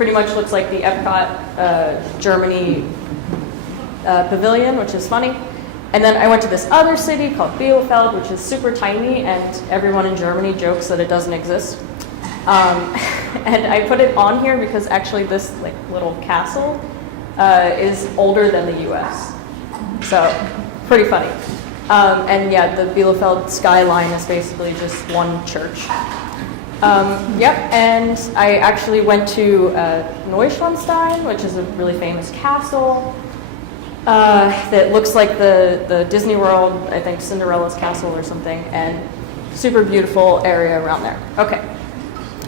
pretty much looks like the Epcot Germany pavilion, which is funny. And then I went to this other city called Bielefeld, which is super tiny, and everyone in Germany jokes that it doesn't exist. And I put it on here because actually this like little castle is older than the US. So pretty funny. And yeah, the Bielefeld skyline is basically just one church. Yep, and I actually went to Neuschwanstein, which is a really famous castle that looks like the Disney World, I think Cinderella's castle or something, and super beautiful area around there. Okay,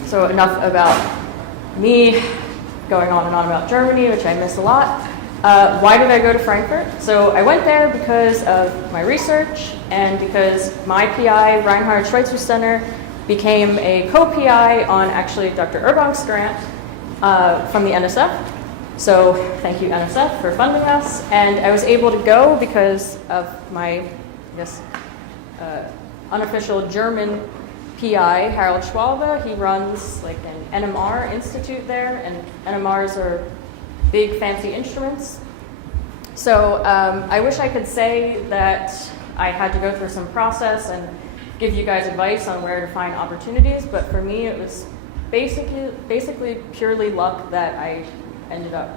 so enough about me going on and on about Germany, which I miss a lot. Why did I go to Frankfurt? So I went there because of my research and because my PI, Reinhard Schweitzer became a co-PI on actually Dr. Urbank's grant from the NSF. So thank you, NSF, for funding us. And I was able to go because of my, I guess, unofficial German PI, Harald Schwalbe. He runs like an NMR institute there, and NMRs are big fancy instruments. So I wish I could say that I had to go through some process and give you guys advice on where to find opportunities, but for me it was basically purely luck that I ended up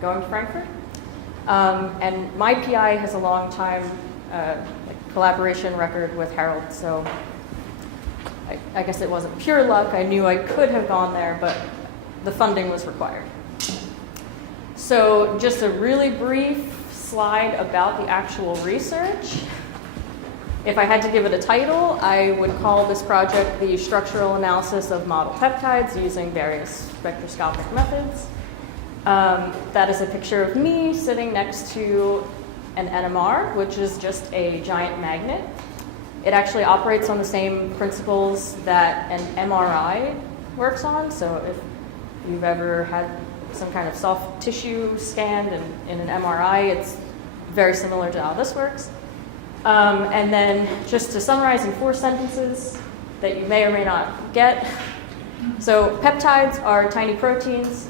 going to Frankfurt. And my PI has a long time collaboration record with Harold, so I guess it wasn't pure luck. I knew I could have gone there, but the funding was required. So just a really brief slide about the actual research. If I had to give it a title, I would call this project the structural analysis of model peptides using various spectroscopic methods. That is a picture of me sitting next to an NMR, which is just a giant magnet. It actually operates on the same principles that an MRI works on. So if you've ever had some kind of soft tissue scanned in an MRI, it's very similar to how this works. And then just to summarize in 4 sentences that you may or may not get. So peptides are tiny proteins.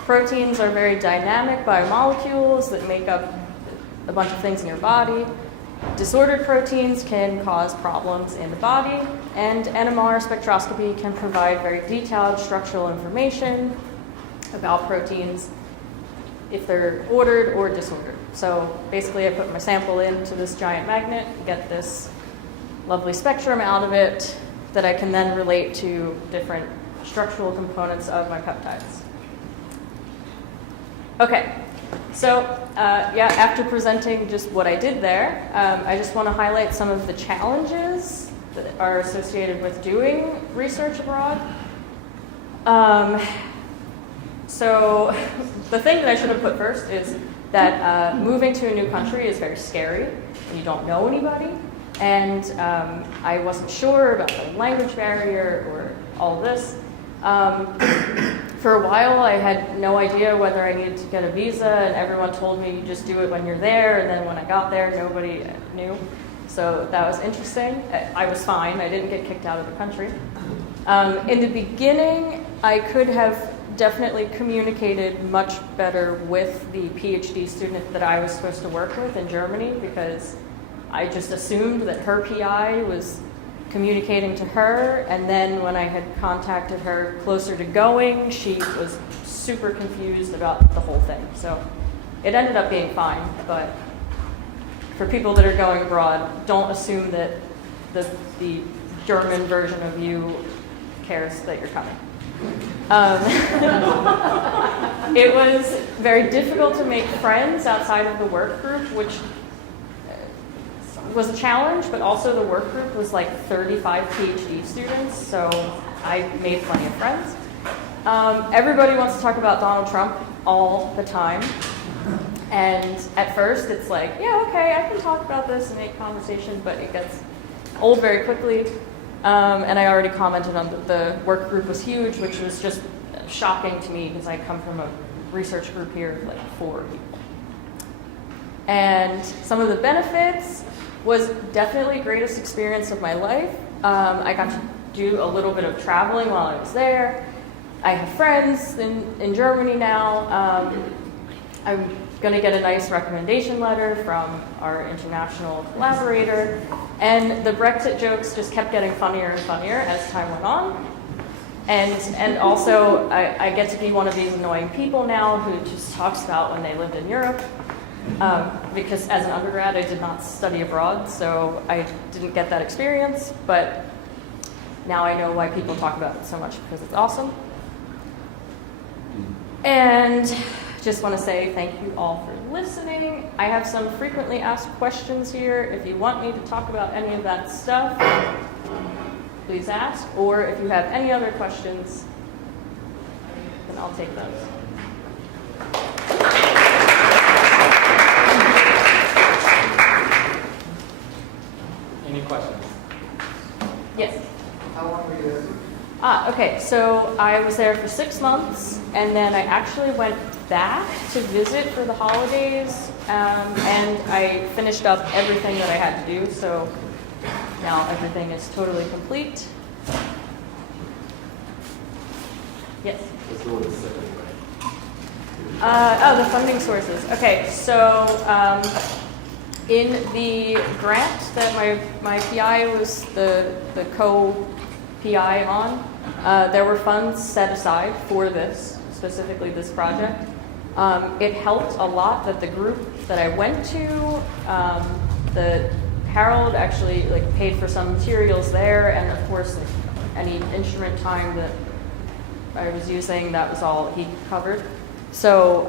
Proteins are very dynamic biomolecules that make up a bunch of things in your body. Disordered proteins can cause problems in the body, and NMR spectroscopy can provide very detailed structural information about proteins if they're ordered or disordered. So basically I put my sample into this giant magnet, get this lovely spectrum out of it that I can then relate to different structural components of my peptides. Okay, so after presenting just what I did there, I just want to highlight some of the challenges that are associated with doing research abroad. So the thing that I should have put first is that moving to a new country is very scary, and you don't know anybody, and I wasn't sure about the language barrier or all of this. For a while, I had no idea whether I needed to get a visa, and everyone told me you just do it when you're there, and then when I got there, nobody knew. So that was interesting. I was fine. I didn't get kicked out of the country. In the beginning, I could have definitely communicated much better with the PhD student that I was supposed to work with in Germany, because I just assumed that her PI was communicating to her, and then when I had contacted her closer to going, she was super confused about the whole thing. So it ended up being fine, but for people that are going abroad, don't assume that the German version of you cares that you're coming. It was very difficult to make friends outside of the work group, which was a challenge, but also the work group was like 35 PhD students, so I made plenty of friends. Everybody wants to talk about Donald Trump all the time, and at first it's like, yeah, okay, I can talk about this and make conversation, but it gets old very quickly. And I already commented on the work group was huge, which was just shocking to me because I come from a research group here of like 4 people. And some of the benefits was definitely the greatest experience of my life. I got to do a little bit of traveling while I was there. I have friends in Germany now. I'm going to get a nice recommendation letter from our international collaborator. And the Brexit jokes just kept getting funnier and funnier as time went on. And also, I get to be one of these annoying people now who just talks about when they lived in Europe. Because as an undergrad, I did not study abroad, so I didn't get that experience. But now I know why people talk about it so much, because it's awesome. And just want to say thank you all for listening. I have some frequently asked questions here. If you want me to talk about any of that stuff, please ask. Or if you have any other questions, then I'll take those. Any questions? Yes. How long were you there? Okay, so I was there for 6 months, and then I actually went back to visit for the holidays, and I finished up everything that I had to do, so now everything is totally complete. Yes? Let's go with the second The funding sources. Okay, so in the grant that my PI was the co-PI on, there were funds set aside for this, specifically this project. It helped a lot that the group that I went to, Harold actually paid for some materials there, and of course any instrument time that I was using, that was all he covered. So,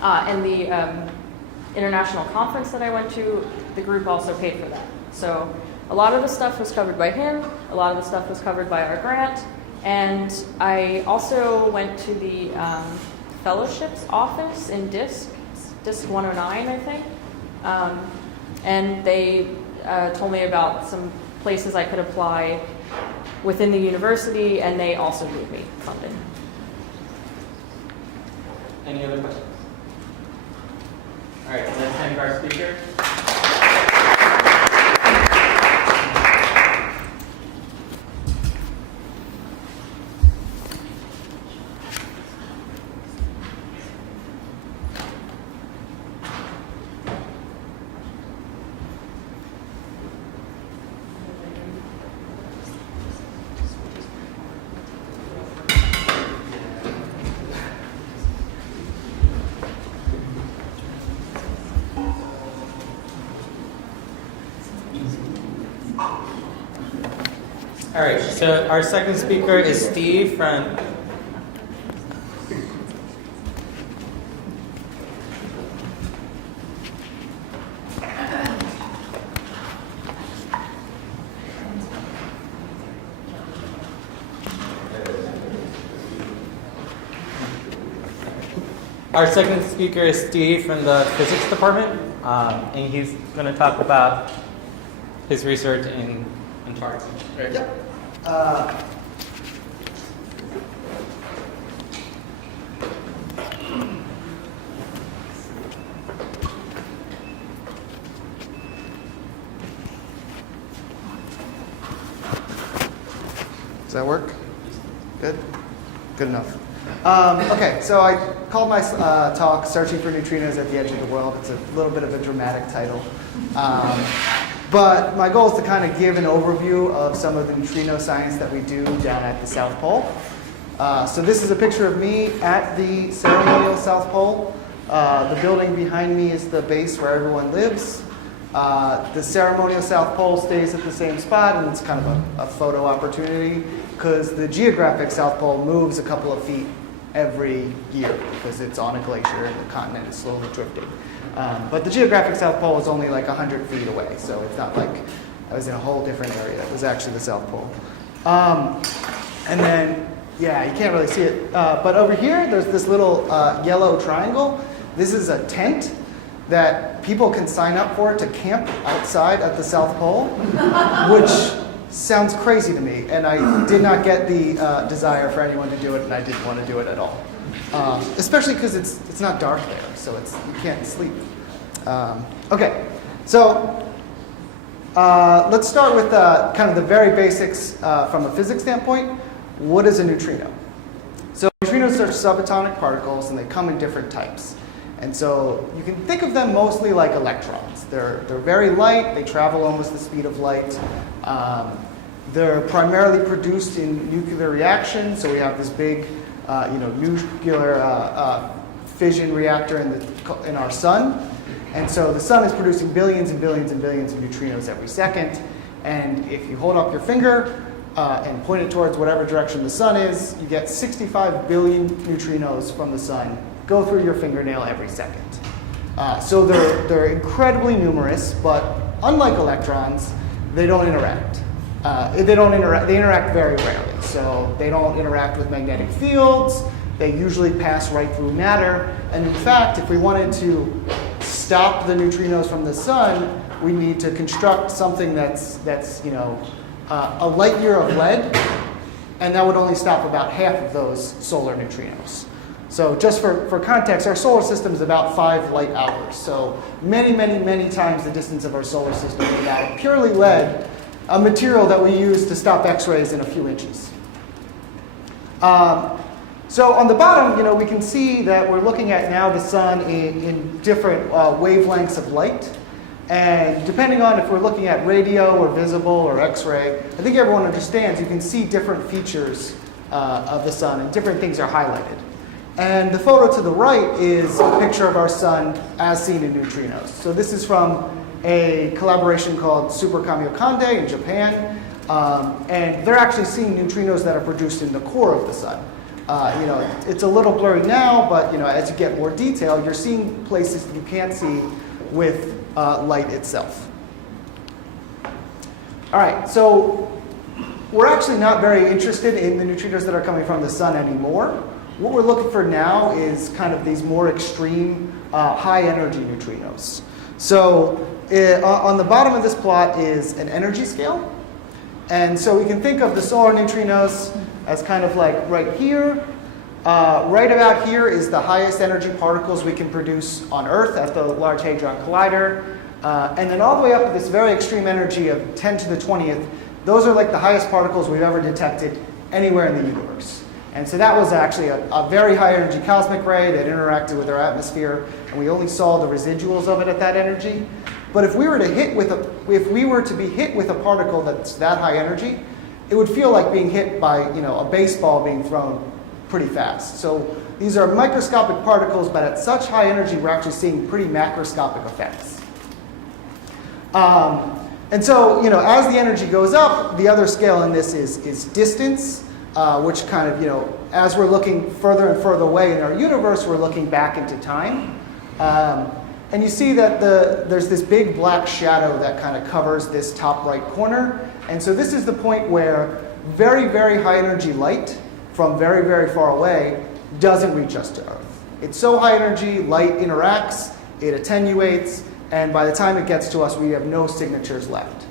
and the international conference that I went to, the group also paid for that. So a lot of the stuff was covered by him, a lot of the stuff was covered by our grant, and I also went to the fellowships office in DISC 109, I think, and they told me about some places I could apply within the university, and they also gave me funding. Any other questions? All right, let's thank our speaker. All right, so our second speaker is Steve from... Our second speaker is Steve from the physics department, and he's going to talk about his research in Antarctica. Right? Yep. Does that work? Good? Good enough. Okay, so I called my talk Searching for Neutrinos at the Edge of the World. It's a little bit of a dramatic title. But my goal is to kind of give an overview of some of the neutrino science that we do down at the South Pole. So this is a picture of me at the ceremonial South Pole. The building behind me is the base where everyone lives. The ceremonial South Pole stays at the same spot, and it's kind of a photo opportunity because the geographic South Pole moves a couple of feet every year because it's on a glacier and the continent is slowly drifting. But the geographic South Pole is only like 100 feet away, so it's not like I was in a whole different area. It was actually the South Pole. And then, yeah, you can't really see it. But over here, there's this little yellow triangle. This is a tent that people can sign up for to camp outside at the South Pole, which sounds crazy to me. And I did not get the desire for anyone to do it, and I didn't want to do it at all. Especially because it's not dark there, so you can't sleep. Okay, so let's start with kind of the very basics from a physics standpoint. What is a neutrino? neutrinos are subatomic particles, and they come in different types. And so you can think of them mostly like electrons. They're very light. They travel almost the speed of light. They're primarily produced in nuclear reactions. So we have this big, nuclear fission reactor in our sun. And so the sun is producing billions and billions and billions of neutrinos every second. And if you hold up your finger and point it towards whatever direction the sun is, you get 65 billion neutrinos from the sun go through your fingernail every second. So they're incredibly numerous, but unlike electrons, they don't interact. They interact very rarely. So they don't interact with magnetic fields. They usually pass right through matter. And in fact, if we wanted to stop the neutrinos from the sun, we need to construct something that's a light year of lead, and that would only stop about half of those solar neutrinos. So just for context, our solar system is about 5 light hours. So many, many, many times the distance of our solar system without purely lead, a material that we use to stop X-rays in a few inches. So on the bottom, we can see that we're looking at now the sun in different wavelengths of light. And depending on if we're looking at radio or visible or X-ray, I think everyone understands you can see different features of the sun and different things are highlighted. And the photo to the right is a picture of our sun as seen in neutrinos. So this is from a collaboration called Super Kamiokande in Japan. And they're actually seeing neutrinos that are produced in the core of the sun. It's a little blurry now, but as you get more detail, you're seeing places that you can't see with light itself. All right, so we're actually not very interested in the neutrinos that are coming from the sun anymore. What we're looking for now is kind of these more extreme high energy neutrinos. So on the bottom of this plot is an energy scale. And so we can think of the solar neutrinos as kind of like right here. Right about here is the highest energy particles we can produce on Earth at the Large Hadron Collider. And then all the way up to this very extreme energy of 10 to the 20th, those are like the highest particles we've ever detected anywhere in the universe. And so that was actually a very high energy cosmic ray that interacted with our atmosphere, and we only saw the residuals of it at that energy. But if we were to be hit with a particle that's that high energy, it would feel like being hit by a baseball being thrown pretty fast. So these are microscopic particles, but at such high energy, we're actually seeing pretty macroscopic effects. And so, as the energy goes up, the other scale in this is distance, which kind of, as we're looking further and further away in our universe, we're looking back into time. And you see that there's this big black shadow that kind of covers this top right corner. And so this is the point where very, very high energy light from very, very far away doesn't reach us to Earth. It's so high energy, light interacts, it attenuates, and by the time it gets to us, we have no signatures left.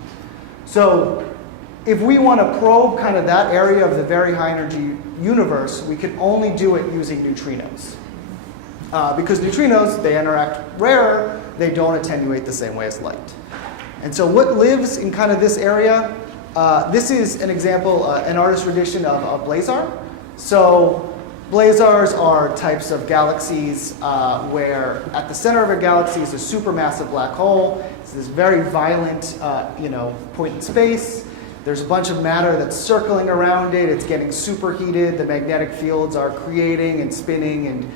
So if we want to probe kind of that area of the very high energy universe, we can only do it using neutrinos. Because neutrinos, they interact rarer, they don't attenuate the same way as light. And so what lives in kind of this area, this is an example, an artist rendition of a blazar. So blazars are types of galaxies where at the center of a galaxy is a supermassive black hole. It's this very violent point in space. There's a bunch of matter that's circling around it. It's getting superheated. The magnetic fields are creating and spinning, and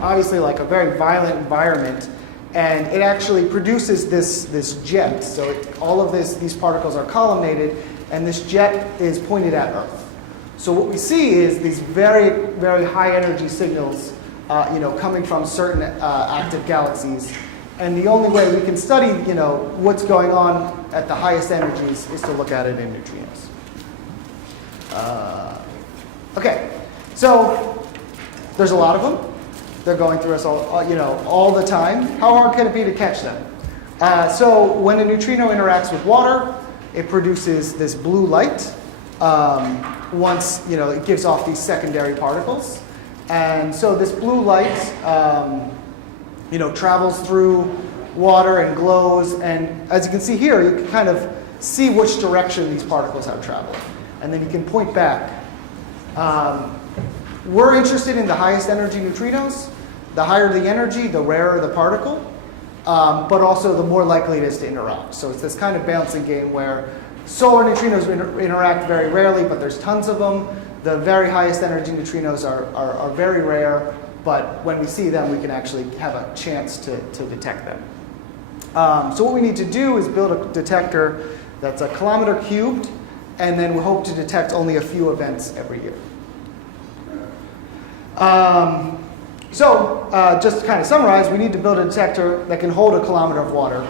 obviously like a very violent environment. And it actually produces this jet. So all of these particles are collimated, and this jet is pointed at Earth. So what we see is these very, very high energy signals, coming from certain active galaxies. And the only way we can study, what's going on at the highest energies is to look at it in neutrinos. Okay, so there's a lot of them. They're going through us all the time. How hard can it be to catch them? So when a neutrino interacts with water, it produces this blue light. Once it gives off these secondary particles, and so this blue light, travels through water and glows. And as you can see here, you can kind of see which direction these particles have traveled, and then you can point back We're interested in the highest energy neutrinos. The higher the energy, the rarer the particle, but also the more likely it is to interact. So it's this kind of balancing game where solar neutrinos interact very rarely, but there's tons of them. The very highest energy neutrinos are very rare, but when we see them, we can actually have a chance to detect them. So what we need to do is build a detector that's a kilometer cubed, and then we hope to detect only a few events every year. Just to kind of summarize, we need to build a detector that can hold a kilometer of water.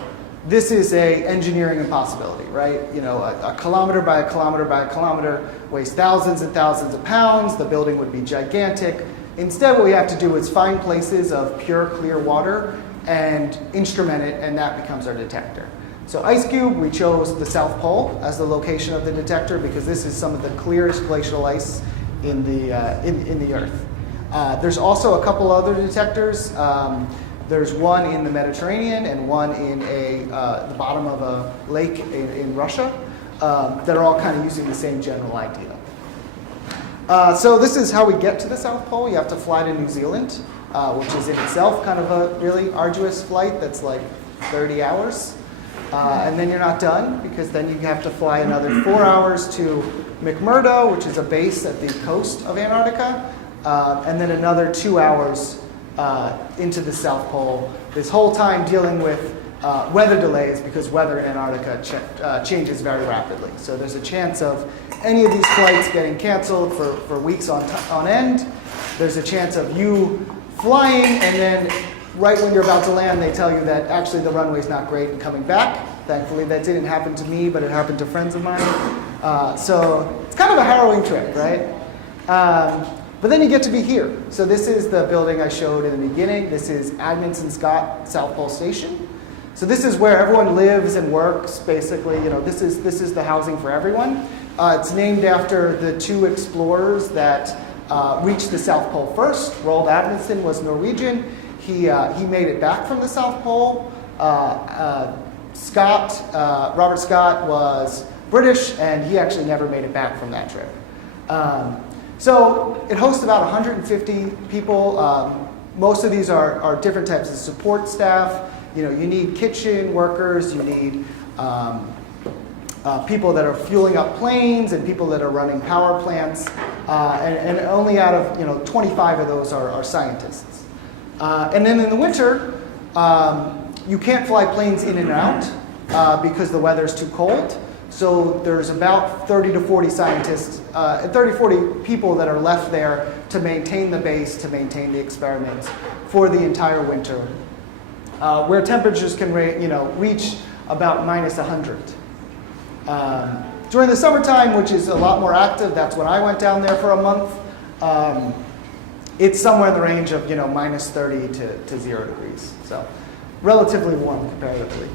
This is a engineering impossibility, right? You know, a kilometer by a kilometer by a kilometer weighs thousands and thousands of pounds. The building would be gigantic. Instead, what we have to do is find places of pure, clear water and instrument it, and that becomes our detector. So IceCube, we chose the South Pole as the location of the detector because this is some of the clearest glacial ice in the Earth. There's also a couple other detectors. There's one in the Mediterranean and one in the bottom of a lake in Russia that are all kind of using the same general idea. So this is how we get to the South Pole. You have to fly to New Zealand, which is in itself kind of a really arduous flight that's like 30 hours. And then you're not done because then you have to fly another 4 hours to McMurdo, which is a base at the coast of Antarctica, and then another 2 hours into the South Pole. This whole time dealing with weather delays because weather in Antarctica changes very rapidly. So there's a chance of any of these flights getting canceled for weeks on end. There's a chance of you flying and then right when you're about to land, they tell you that actually the runway's not great and coming back. Thankfully, that didn't happen to me, but it happened to friends of mine. So it's kind of a harrowing trip, right? But then you get to be here. So this is the building I showed in the beginning. This is Adamson Scott South Pole Station. So this is where everyone lives and works, basically. You know, this is the housing for everyone. It's named after the two explorers that reached the South Pole first. Roald Amundsen was Norwegian. He made it back from the South Pole. Robert Scott was British, and he actually never made it back from that trip. So it hosts about 150 people. Most of these are different types of support staff. You know, you need kitchen workers, you need people that are fueling up planes and people that are running power plants. And only out of 25 of those are scientists. And then in the winter, you can't fly planes in and out because the weather's too cold. So there's about 30 to 40 scientists, 30 to 40 people that are left there to maintain the base, to maintain the experiments for the entire winter, where temperatures can reach about minus 100. During the summertime, which is a lot more active, that's when I went down there for a month. It's somewhere in the range of minus 30 to 0 degrees, so relatively warm comparatively.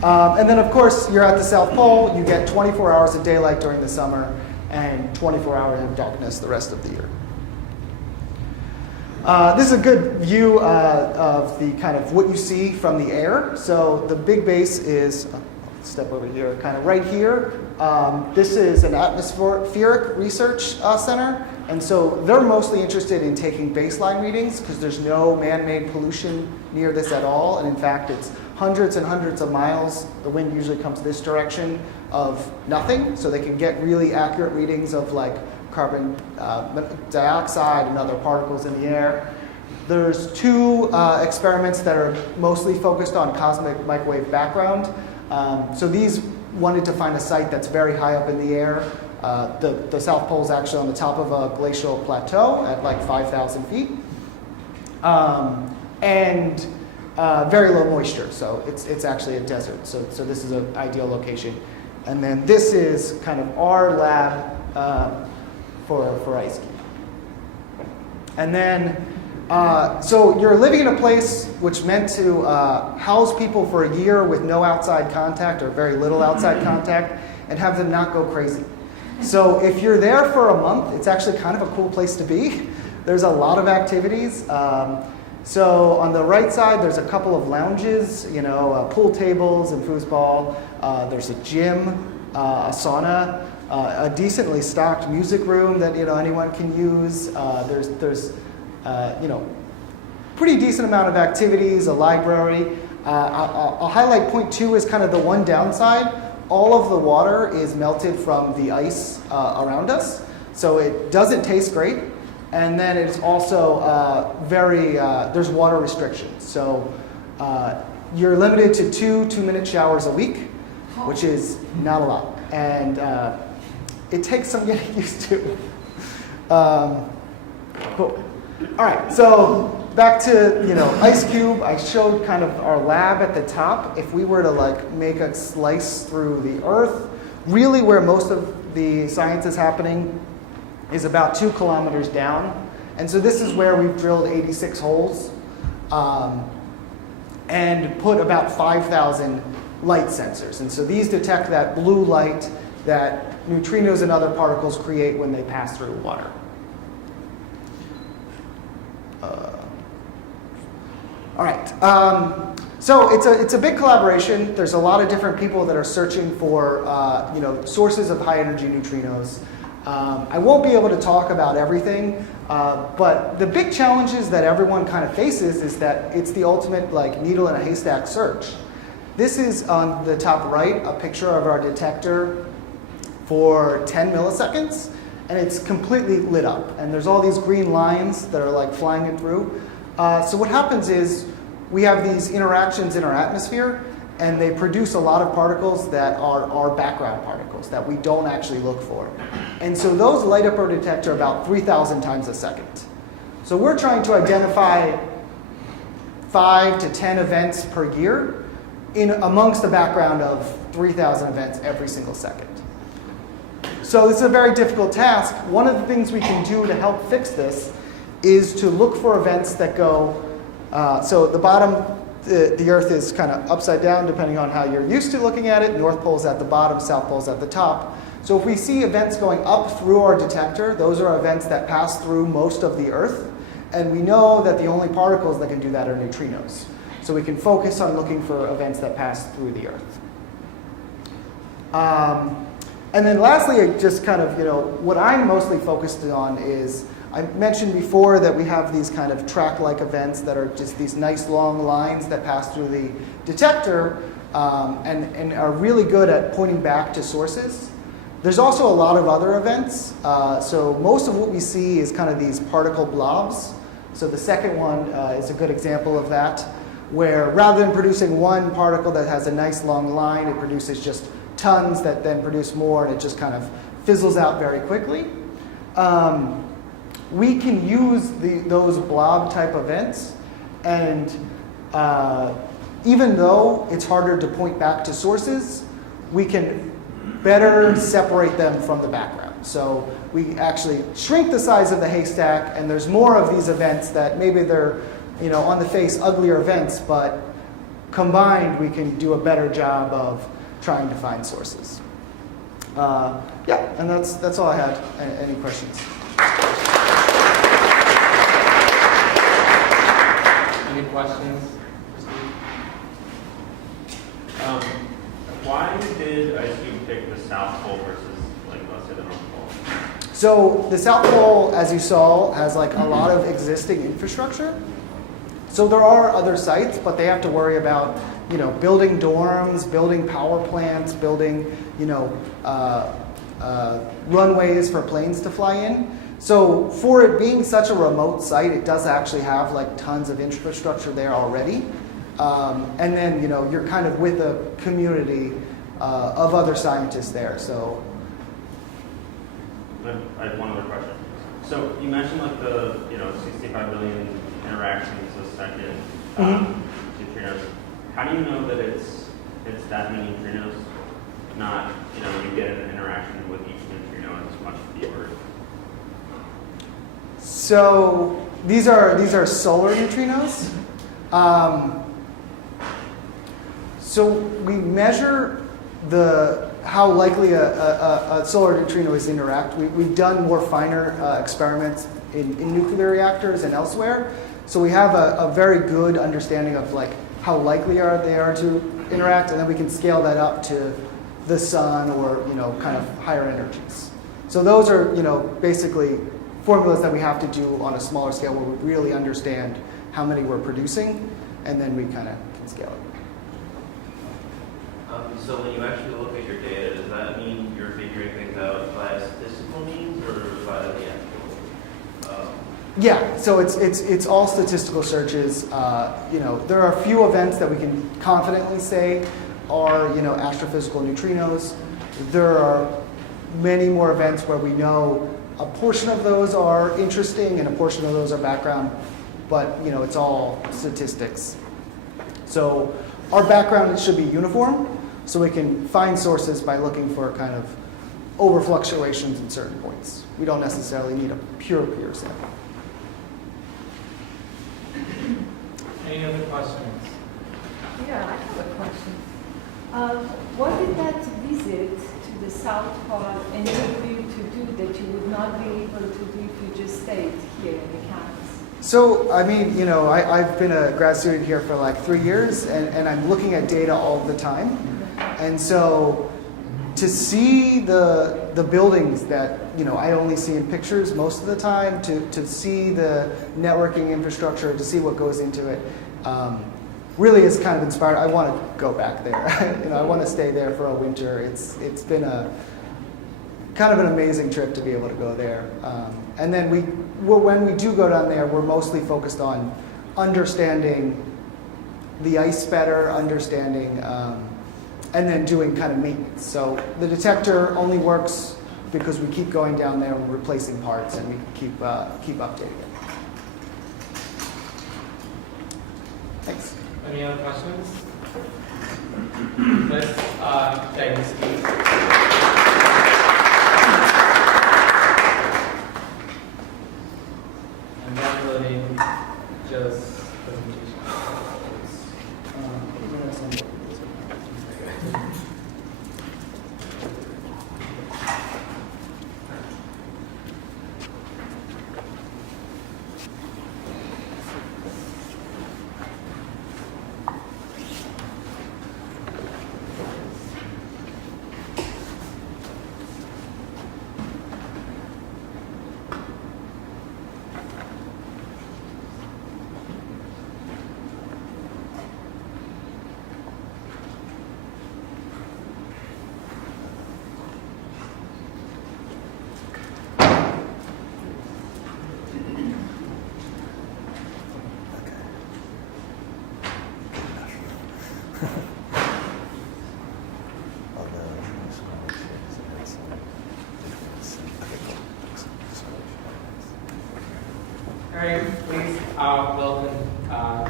And then, of course, you're at the South Pole. You get 24 hours of daylight during the summer and 24 hours of darkness the rest of the year. This is a good view of the kind of what you see from the air. So the big base is, step over here, kind of right here. This is an atmospheric research center. And so they're mostly interested in taking baseline readings because there's no man-made pollution near this at all. And in fact, it's hundreds and hundreds of miles. The wind usually comes this direction of nothing. So they can get really accurate readings of like carbon dioxide and other particles in the air. There's two experiments that are mostly focused on cosmic microwave background. So these wanted to find a site that's very high up in the air. The South Pole is actually on the top of a glacial plateau at like 5,000 feet. And very low moisture, so it's actually a desert. So this is an ideal location. And then this is kind of our lab for IceCube. And then, so you're living in a place which meant to house people for a year with no outside contact or very little outside contact and have them not go crazy. So if you're there for a month, it's actually kind of a cool place to be. There's a lot of activities. So on the right side, there's a couple of lounges, pool tables and foosball. There's a gym, a sauna. a decently stocked music room that anyone can use. There's pretty decent amount of activities, a library. I'll highlight point 2 is kind of the one downside. All of the water is melted from the ice around us, so it doesn't taste great. And then it's also there's water restrictions. So you're limited to 2 2-minute showers a week, which is not a lot. And it takes some getting used to. Cool. All right, so back to Ice Cube. I showed kind of our lab at the top. If we were to like make a slice through the Earth, really where most of the science is happening is about 2 kilometers down. And so this is where we've drilled 86 holes and put about 5,000 light sensors. And so these detect that blue light that neutrinos and other particles create when they pass through water. All right. So it's a big collaboration. There's a lot of different people that are searching for sources of high energy neutrinos. I won't be able to talk about everything, but the big challenges that everyone kind of faces is that it's the ultimate like needle in a haystack search. This is on the top right, a picture of our detector for 10 milliseconds, and it's completely lit up. And there's all these green lines that are like flying it through. So what happens is we have these interactions in our atmosphere, and they produce a lot of particles that are our background particles that we don't actually look for. And so those light up our detector about 3,000 times a second. So we're trying to identify 5 to 10 events per year amongst the background of 3,000 events every single second. So this is a very difficult task. One of the things we can do to help fix this is to look for events that go, so at the bottom, the Earth is kind of upside down depending on how you're used to looking at it. North Pole's at the bottom, South Pole's at the top. So if we see events going up through our detector, those are events that pass through most of the Earth. And we know that the only particles that can do that are neutrinos. So we can focus on looking for events that pass through the Earth. And then lastly, just kind of, what I'm mostly focused on is, I mentioned before that we have these kind of track-like events that are just these nice long lines that pass through the detector and are really good at pointing back to sources. There's also a lot of other events. So most of what we see is kind of these particle blobs. So the second one is a good example of that, where rather than producing one particle that has a nice long line, it produces just tons that then produce more, and it just kind of fizzles out very quickly. We can use those blob type events, and even though it's harder to point back to sources, we can better separate them from the background. So we actually shrink the size of the haystack, and there's more of these events that maybe they're on the face uglier events, but combined we can do a better job of trying to find sources. Yeah, and that's all I had. Any questions? Any questions? Why did Ice Cube pick the South Pole versus, let's say, the North Pole? So the South Pole, as you saw, has a lot of existing infrastructure. So there are other sites, but they have to worry about building dorms, building power plants, building runways for planes to fly in. So for it being such a remote site, it does actually have tons of infrastructure there already. And then you're kind of with a community of other scientists there. So I have one other question. So you mentioned the 65 billion interactions a second neutrinos. How do you know that it's that many neutrinos? Not you get an interaction with each neutrino as much fewer. So these are solar neutrinos. So we measure how likely a solar neutrino is to interact. We've done more finer experiments in nuclear reactors and elsewhere. So we have a very good understanding of how likely they are to interact, and then we can scale that up to the sun or, kind of higher energies. So those are, basically formulas that we have to do on a smaller scale where we really understand how many we're producing, and then we kind of can scale it. So when you actually look at your data, does that mean you're figuring things out by statistical means or by the actual? Yeah, so it's all statistical searches. There are a few events that we can confidently say are, astrophysical neutrinos. There are many more events where we know a portion of those are interesting and a portion of those are background, but it's all statistics. So our background should be uniform, so we can find sources by looking for kind of over fluctuations in certain points. We don't necessarily need a pure set. Any other questions? Yeah, I have a question. What did that visit to the South Pole enable you to do that you would not be able to do if you just stayed here in the campus? So, I've been a grad student here for like 3 years, and I'm looking at data all the time. And so to see the buildings that, I only see in pictures most of the time, to see the networking infrastructure, to see what goes into it, really is kind of inspired. I want to go back there. I want to stay there for a winter. It's been a kind of an amazing trip to be able to go there. And then when we do go down there, we're mostly focused on understanding the ice better, understanding, and then doing kind of maintenance. So the detector only works because we keep going down there and replacing parts, and we keep updating it. Thanks. Any other questions? Let's thank Steve. I'm downloading Joe's presentation. All right, please welcome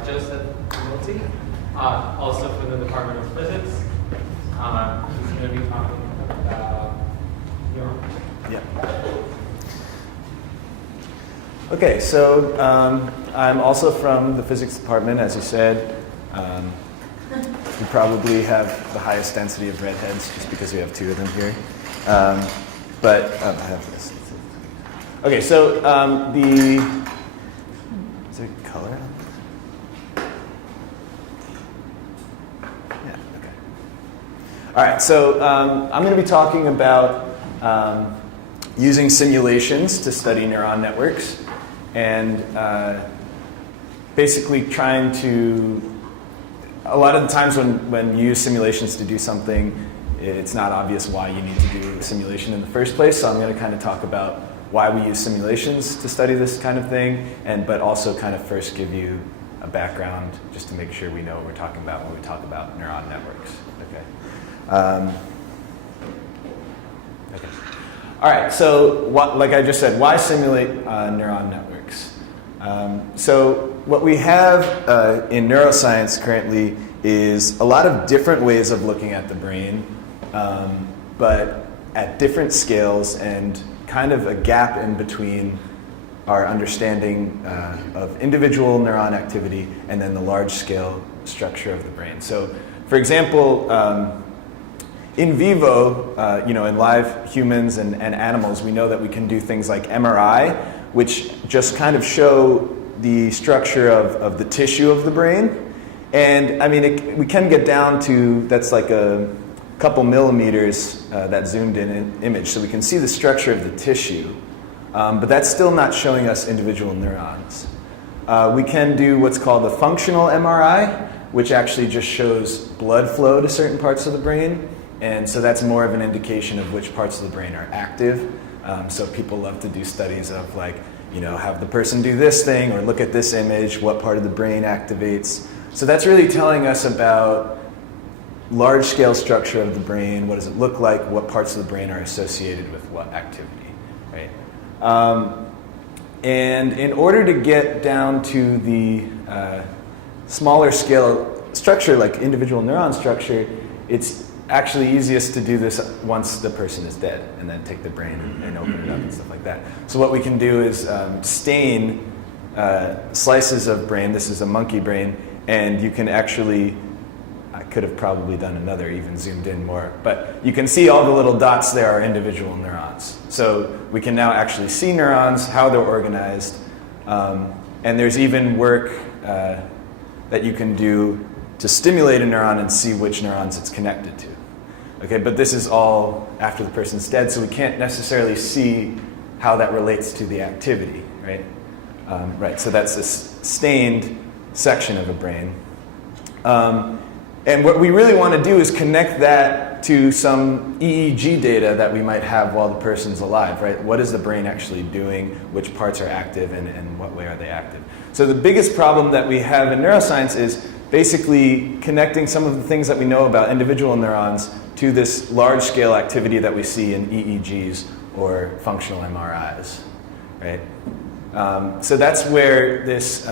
Joseph Multi, also from the Department of Physics. He's going to be talking about neurons. Yeah. Okay, so I'm also from the physics department, as you said. We probably have the highest density of redheads just because we have 2 of them here. But I have this. Okay, so is there color on this? Yeah, okay. All right, so I'm going to be talking about using simulations to study neuron networks and basically trying to, a lot of the times when you use simulations to do something, it's not obvious why you need to do a simulation in the first place, so I'm going to kind of talk about why we use simulations to study this kind of thing, but also kind of first give you a background just to make sure we know what we're talking about when we talk about neuron networks. Okay. Okay. All right. So, like I just said, why simulate neuron networks? So, what we have in neuroscience currently is a lot of different ways of looking at the brain, but at different scales and kind of a gap in between our understanding of individual neuron activity and then the large-scale structure of the brain. So, for example, in vivo, in live humans and animals, we know that we can do things like MRI, which just kind of show the structure of the tissue of the brain. And I mean, we can get down to, that's like couple millimeters, that zoomed in image. So we can see the structure of the tissue, but that's still not showing us individual neurons. We can do what's called a functional MRI, which actually just shows blood flow to certain parts of the brain. And so that's more of an indication of which parts of the brain are active. So people love to do studies of like, have the person do this thing or look at this image, what part of the brain activates. So that's really telling us about large-scale structure of the brain, what does it look like, what parts of the brain are associated with what activity, right? And in order to get down to the smaller scale structure, like individual neuron structure, it's actually easiest to do this once the person is dead, and then take the brain and open it up and stuff like that. So what we can do is stain slices of brain. This is a monkey brain, and you can actually, I could have probably done another, even zoomed in more, but you can see all the little dots there are individual neurons. So we can now actually see neurons, how they're organized, and there's even work that you can do to stimulate a neuron and see which neurons it's connected to. Okay, but this is all after the person's dead, so we can't necessarily see how that relates to the activity, right? Right, so that's a stained section of a brain. And what we really want to do is connect that to some EEG data that we might have while the person's alive, right? What is the brain actually doing? Which parts are active and what way are they active? So the biggest problem that we have in neuroscience is basically connecting some of the things that we know about individual neurons to this large-scale activity that we see in EEGs or functional MRIs, right? So that's where this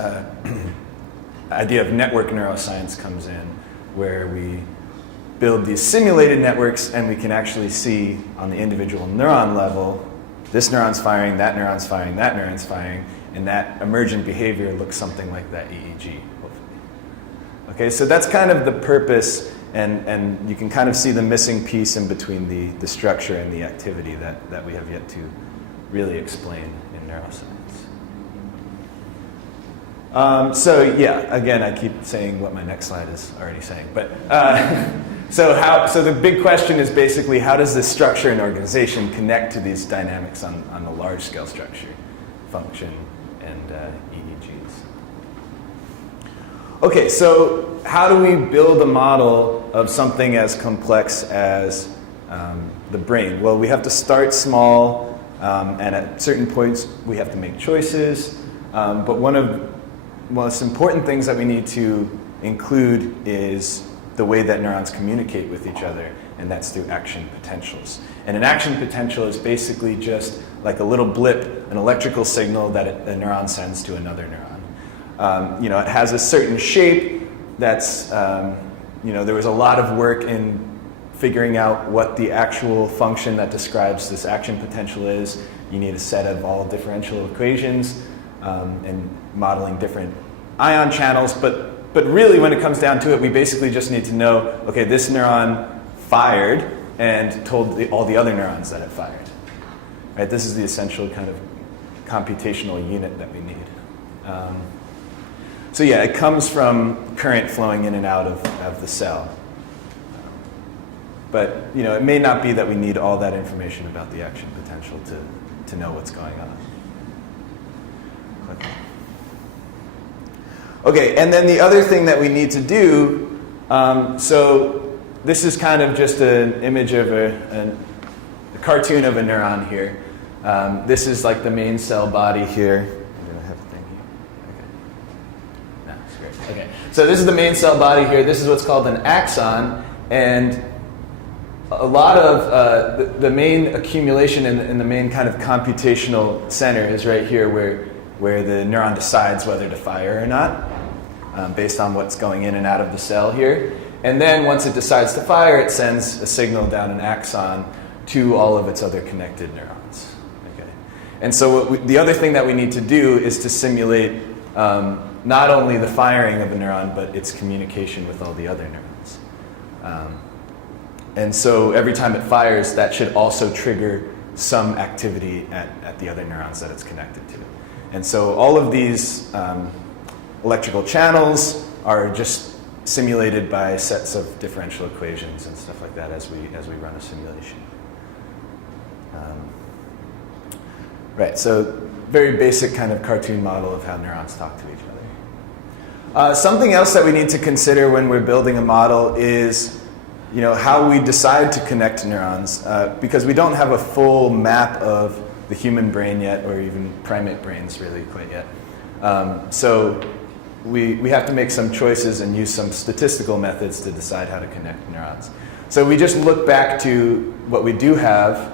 idea of network neuroscience comes in, where we build these simulated networks and we can actually see on the individual neuron level, this neuron's firing, that neuron's firing, that neuron's firing, and that emergent behavior looks something like that EEG, hopefully. Okay, so that's kind of the purpose, and you can kind of see the missing piece in between the structure and the activity that we have yet to really explain in neuroscience. So yeah, again, I keep saying what my next slide is already saying, but so the big question is basically how does this structure and organization connect to these dynamics on the large scale structure, function, and EEGs. Okay, so how do we build a model of something as complex as the brain? Well, we have to start small, and at certain points we have to make choices, but one of the most important things that we need to include is the way that neurons communicate with each other, and that's through action potentials. And an action potential is basically just like a little blip, an electrical signal that a neuron sends to another neuron. It has a certain shape that's, there was a lot of work in figuring out what the actual function that describes this action potential is. You need a set of all differential equations and modeling different ion channels, but really when it comes down to it, we basically just need to know, okay, this neuron fired and told all the other neurons that it fired. Right? This is the essential kind of computational unit that we need. So yeah, it comes from current flowing in and out of the cell. But it may not be that we need all that information about the action potential to know what's going on. Click on. Okay, and then the other thing that we need to do, so this is kind of just an image of a cartoon of a neuron here. This is like the main cell body here. Do I have a thing here? Okay. No, it's great. Okay, so this is the main cell body here. This is what's called an axon, and a lot of the main accumulation and the main kind of computational center is right here where the neuron decides whether to fire or not, based on what's going in and out of the cell here. And then once it decides to fire, it sends a signal down an axon to all of its other connected neurons. Okay. And so the other thing that we need to do is to simulate not only the firing of a neuron, but its communication with all the other neurons. And so every time it fires, that should also trigger some activity at the other neurons that it's connected to. And so all of these electrical channels are just simulated by sets of differential equations and stuff like that as we run a simulation. Right, so very basic kind of cartoon model of how neurons talk to each other. Something else that we need to consider when we're building a model is, how we decide to connect neurons, because we don't have a full map of the human brain yet, or even primate brains really quite yet. So we have to make some choices and use some statistical methods to decide how to connect neurons. So we just look back to what we do have.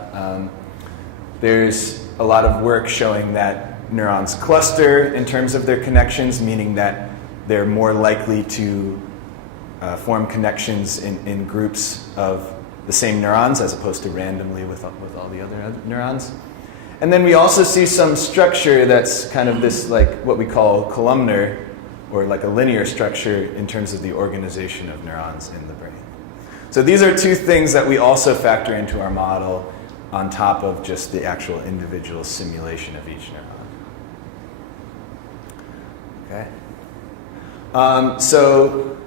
There's a lot of work showing that neurons cluster in terms of their connections, meaning that they're more likely to form connections in groups of the same neurons as opposed to randomly with all the other neurons. And then we also see some structure that's kind of this, like what we call columnar, or like a linear structure in terms of the organization of neurons in the brain. So these are two things that we also factor into our model on top of just the actual individual simulation of each neuron. Okay. So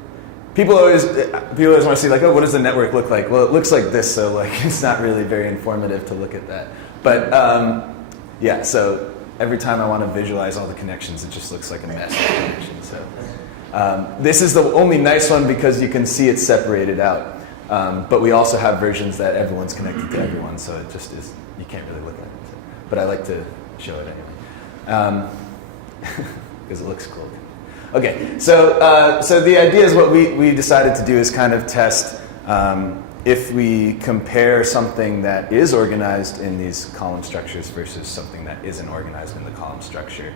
people always want to see, like, oh, what does the network look like? Well, it looks like this, so like it's not really very informative to look at that. But yeah, so every time I want to visualize all the connections, it just looks like a mess of connections. So this is the only nice one because you can see it separated out. But we also have versions that everyone's connected to everyone, so it just is, you can't really look at it. So, but I like to show it anyway, because it looks cool. Okay, so the idea is what we decided to do is kind of test if we compare something that is organized in these column structures versus something that isn't organized in the column structure,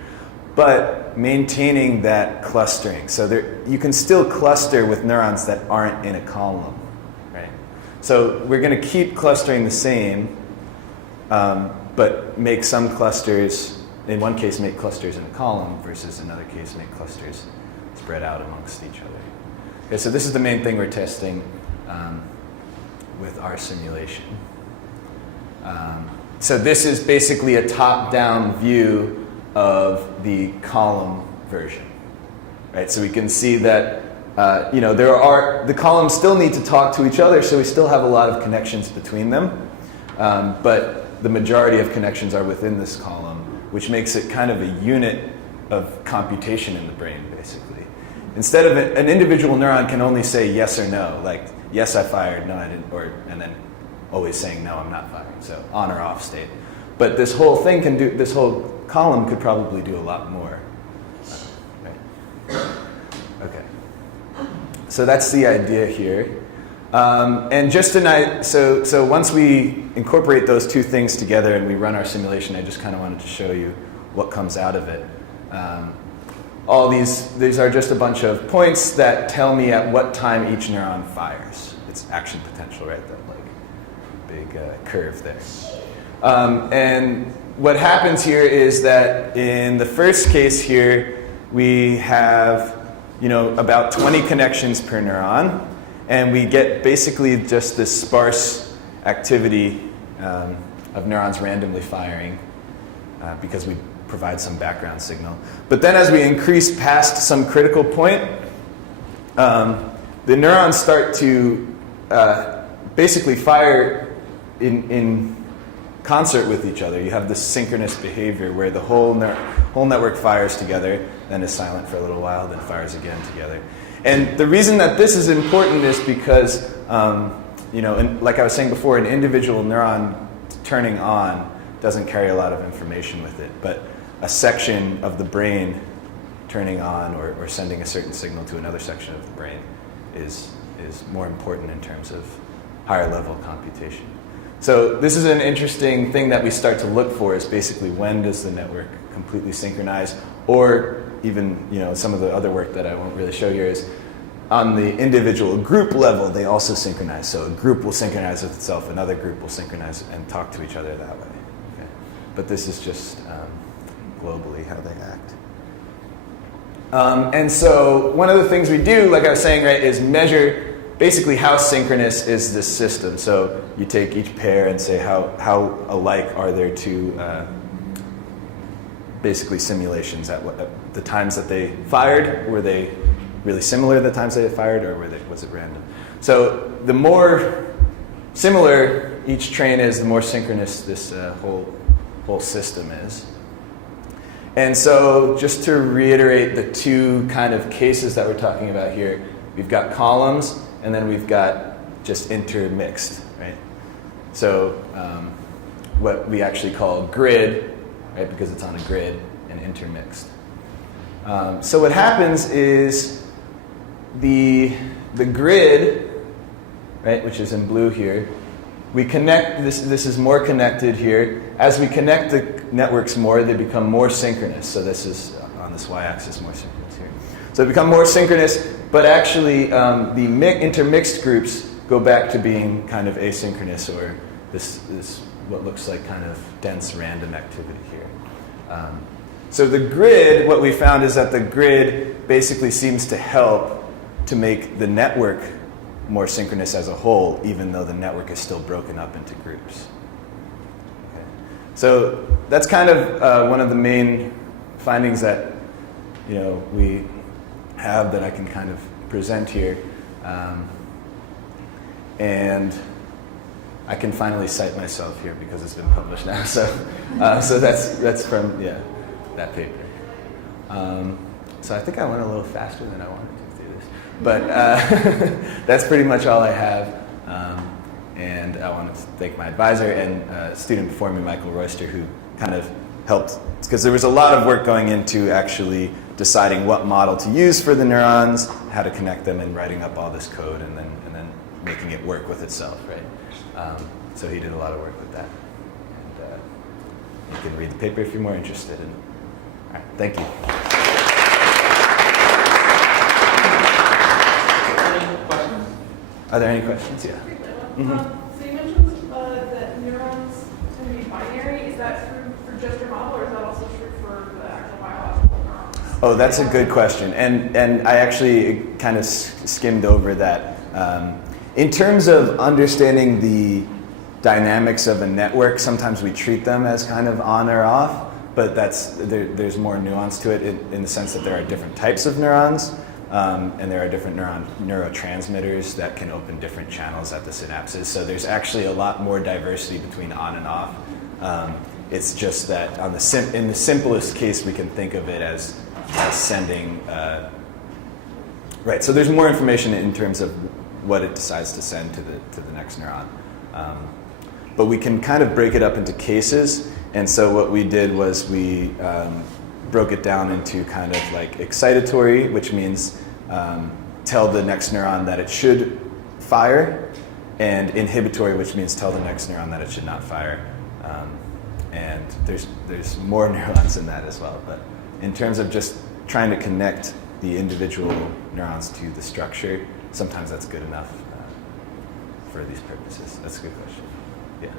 but maintaining that clustering. So you can still cluster with neurons that aren't in a column. So we're going to keep clustering the same, but make some clusters, in one case make clusters in a column versus another case make clusters spread out amongst each other. Okay, so this is the main thing we're testing with our simulation. So this is basically a top-down view of the column version. Right? So we can see that the columns still need to talk to each other, so we still have a lot of connections between them. But the majority of connections are within this column, which makes it kind of a unit of computation in the brain, basically. Instead of an individual neuron can only say yes or no, like, yes, I fired, no, I didn't, and then always saying, no, I'm not firing, so on or off state. But this whole column could probably do a lot more. Right? Okay. So that's the idea here. And just tonight, so once we incorporate those two things together and we run our simulation, I just kind of wanted to show you what comes out of it. All these are just a bunch of points that tell me at what time each neuron fires. It's action potential, right? That like big curve there. And what happens here is that in the first case here, we have about 20 connections per neuron, and we get basically just this sparse activity of neurons randomly firing because we provide some background signal. But then as we increase past some critical point, the neurons start to basically fire in concert with each other. You have this synchronous behavior where the whole network fires together, then is silent for a little while, then fires again together. And the reason that this is important is because, like I was saying before, an individual neuron turning on doesn't carry a lot of information with it, but a section of the brain turning on or sending a certain signal to another section of the brain is more important in terms of higher level computation. So this is an interesting thing that we start to look for, is basically when does the network completely synchronize, or even some of the other work that I won't really show here is on the individual group level, they also synchronize. So a group will synchronize with itself, another group will synchronize and talk to each other that way. Okay. But this is just globally how they act. And so one of the things we do, like I was saying, right, is measure basically how synchronous is this system. So you take each pair and say how alike are their two basically simulations at the times that they fired. Were they really similar the times they fired, or was it random? So the more similar each train is, the more synchronous this whole system is. And so just to reiterate the two kind of cases that we're talking about here, we've got columns, and then we've got just intermixed, right? So what we actually call grid, right, because it's on a grid, and intermixed. So what happens is the grid, right, which is in blue here, we connect, this is more connected here. As we connect the networks more, they become more synchronous. So this is on this y-axis more synchronous here. So they become more synchronous, but actually the intermixed groups go back to being kind of asynchronous, or this what looks like kind of dense random activity here. So the grid, what we found is that the grid basically seems to help to make the network more synchronous as a whole, even though the network is still broken up into groups. Okay. So that's kind of one of the main findings that we have that I can kind of present here. And I can finally cite myself here because it's been published now. So that's from that paper. So I think I went a little faster than I wanted to do this, but that's pretty much all I have. And I wanted to thank my advisor and a student before me, Michael Royster, who kind of helped, because there was a lot of work going into actually deciding what model to use for the neurons, how to connect them, and writing up all this code, and then making it work with itself, right? So he did a lot of work with that. And you can read the paper if you're more interested. All right, thank you. Any questions? Are there any questions? Yeah. So you mentioned that neurons can be binary. Is that true for just your model, or is that also true for the actual biological neurons? Oh, that's a good question. And I actually kind of skimmed over that. In terms of understanding the dynamics of a network, sometimes we treat them as kind of on or off, but there's more nuance to it in the sense that there are different types of neurons, and there are different neurotransmitters that can open different channels at the synapses. So there's actually a lot more diversity between on and off. It's just that in the simplest case, we can think of it as sending. Right. So there's more information in terms of what it decides to send to the next neuron. But we can kind of break it up into cases. And so what we did was we broke it down into kind of like excitatory, which means tell the next neuron that it should fire, and inhibitory, which means tell the next neuron that it should not fire. And there's more neurons in that as well. But in terms of just trying to connect the individual neurons to the structure, sometimes that's good enough for these purposes. That's a good question. Yeah.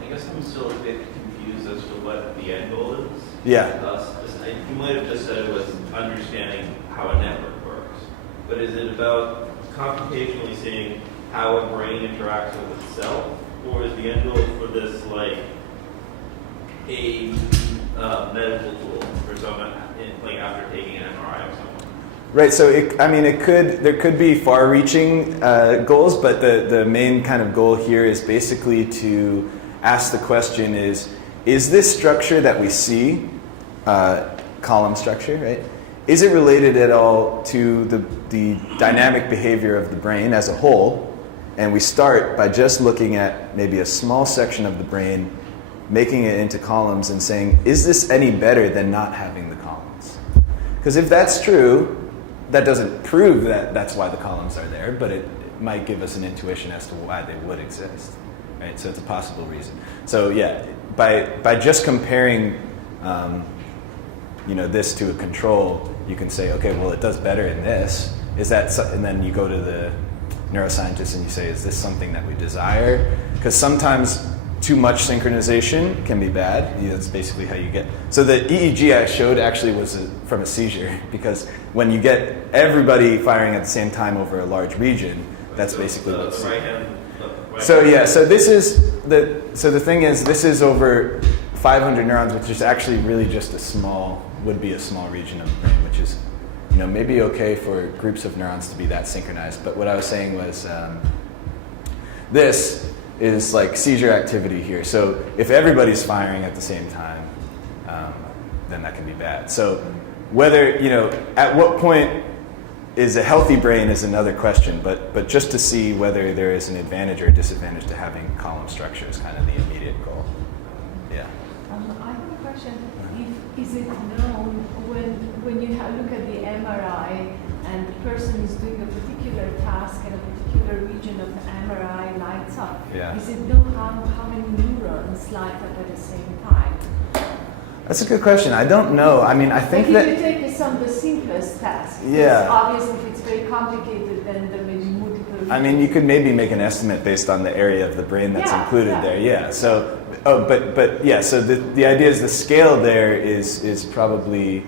I guess I'm still a bit confused as to what the end goal is. Yeah. You might have just said it was understanding how a network works, but is it about computationally seeing how a brain interacts with itself, or is the end goal for this like a medical tool for someone like after taking an MRI of someone? Right. So there could be far-reaching goals, but the main kind of goal here is basically to ask the question: is this structure that we see, column structure, right? Is it related at all to the dynamic behavior of the brain as a whole? And we start by just looking at maybe a small section of the brain, making it into columns and saying, is this any better than not having the columns? Because if that's true, that doesn't prove that that's why the columns are there, but it might give us an intuition as to why they would exist, right? So it's a possible reason. So yeah, by just comparing, this to a control, you can say, okay, well, it does better in this. And then you go to the neuroscientist and you say, is this something that we desire? Because sometimes too much synchronization can be bad. That's basically how you get. So the EEG I showed actually was from a seizure, because when you get everybody firing at the same time over a large region, that's basically what's. So the thing is, this is over 500 neurons, which is actually really just would be a small region of the brain, which is maybe okay for groups of neurons to be that synchronized. But what I was saying was this is like seizure activity here. So if everybody's firing at the same time, then that can be bad. So whether, at what point is a healthy brain is another question, but just to see whether there is an advantage or a disadvantage to having column structure is kind of the immediate goal. Yeah. I have a question. Is it known when you look at the MRI and the person is doing a particular task and a particular region of the MRI lights up, Yeah. is it known how many neurons light up at the same time? That's a good question. I don't know. I mean, I think Like that... if you take some of the simplest tasks, Yeah. obviously if it's very complicated, then there may be multiple. I mean, you could maybe make an estimate based on the area of the brain that's Yeah, included yeah. there. Yeah. So, but yeah. So the idea is the scale there is probably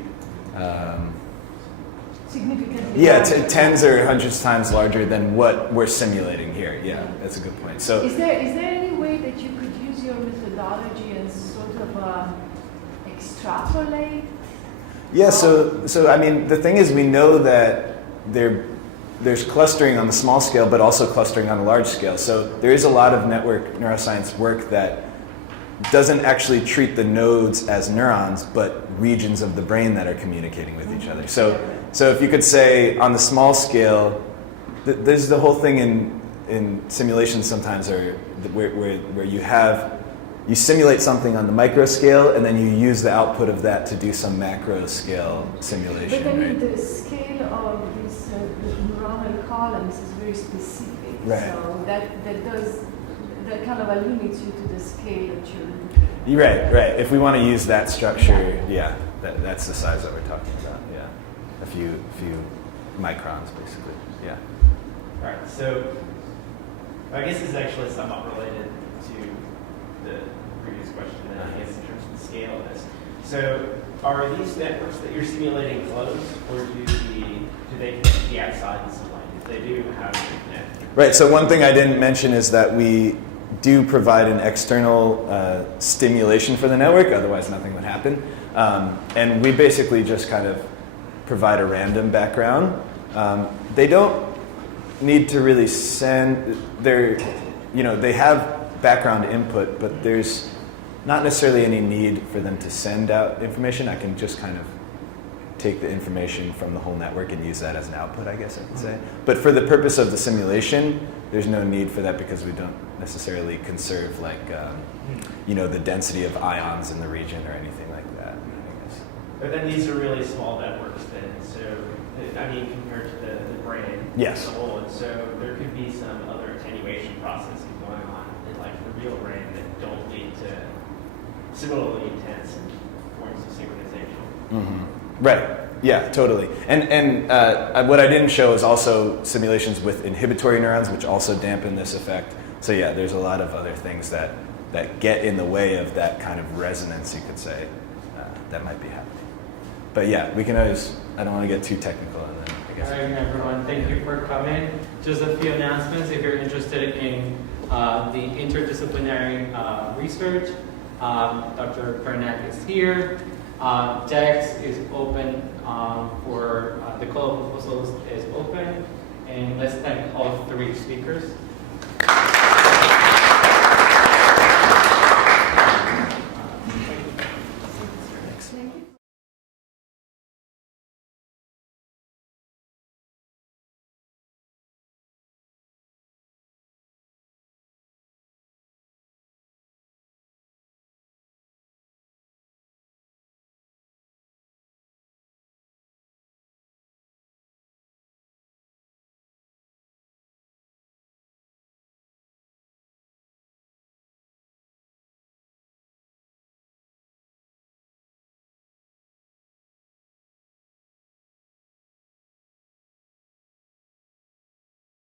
Significantly. yeah, larger. tens or hundreds times larger than what we're simulating here. Yeah, that's a good point. So Is there any way that you could use your methodology and sort of extrapolate? yeah. So I mean, the thing is, we know that there's clustering on the small scale, but also clustering on the large scale. So there is a lot of network neuroscience work that doesn't actually treat the nodes as neurons, but regions of the brain that are communicating with each other. So if you could say on the small scale, there's the whole thing in simulations sometimes where you simulate something on the micro scale and then you use the output of that to do some macro scale simulation. But I mean, Right? the scale of these neuronal columns is very specific. Right. So that kind of limits you to the scale that you're. Right. If we want to use that structure, yeah, that's the size that we're talking about. Yeah, a few microns, basically. Yeah. All right, so I guess this is actually somewhat related to the previous question, and I guess in terms of the scale of this. So, are these networks that you're simulating closed, or do they connect to the outside in some way? If they do, how do they connect? Right. So one thing I didn't mention is that we do provide an external stimulation for the network. Otherwise, nothing would happen. And we basically just kind of provide a random background. They don't need to really send they have background input, but there's not necessarily any need for them to send out information. I can just kind of take the information from the whole network and use that as an output, I guess I could say. But for the purpose of the simulation, there's no need for that because we don't necessarily conserve the density of ions in the region or anything like that, I guess. But then these are really small networks then, so, I mean, compared to the brain Yes. as a whole, and so there could be some other attenuation processes going on in like the real brain that don't lead to similarly intense forms of synchronization. Mm-hmm. Right. Yeah, totally. And what I didn't show is also simulations with inhibitory neurons, which also dampen this effect. So yeah, there's a lot of other things that get in the way of that kind of resonance, you could say, that might be happening. But yeah, we can always, I don't want to get too technical. And then I guess. All right, everyone, thank you for coming. Just a few announcements. If you're interested in the interdisciplinary research, Dr. Pernak is here. Dex is open for the call of proposals is open, and let's thank all three speakers.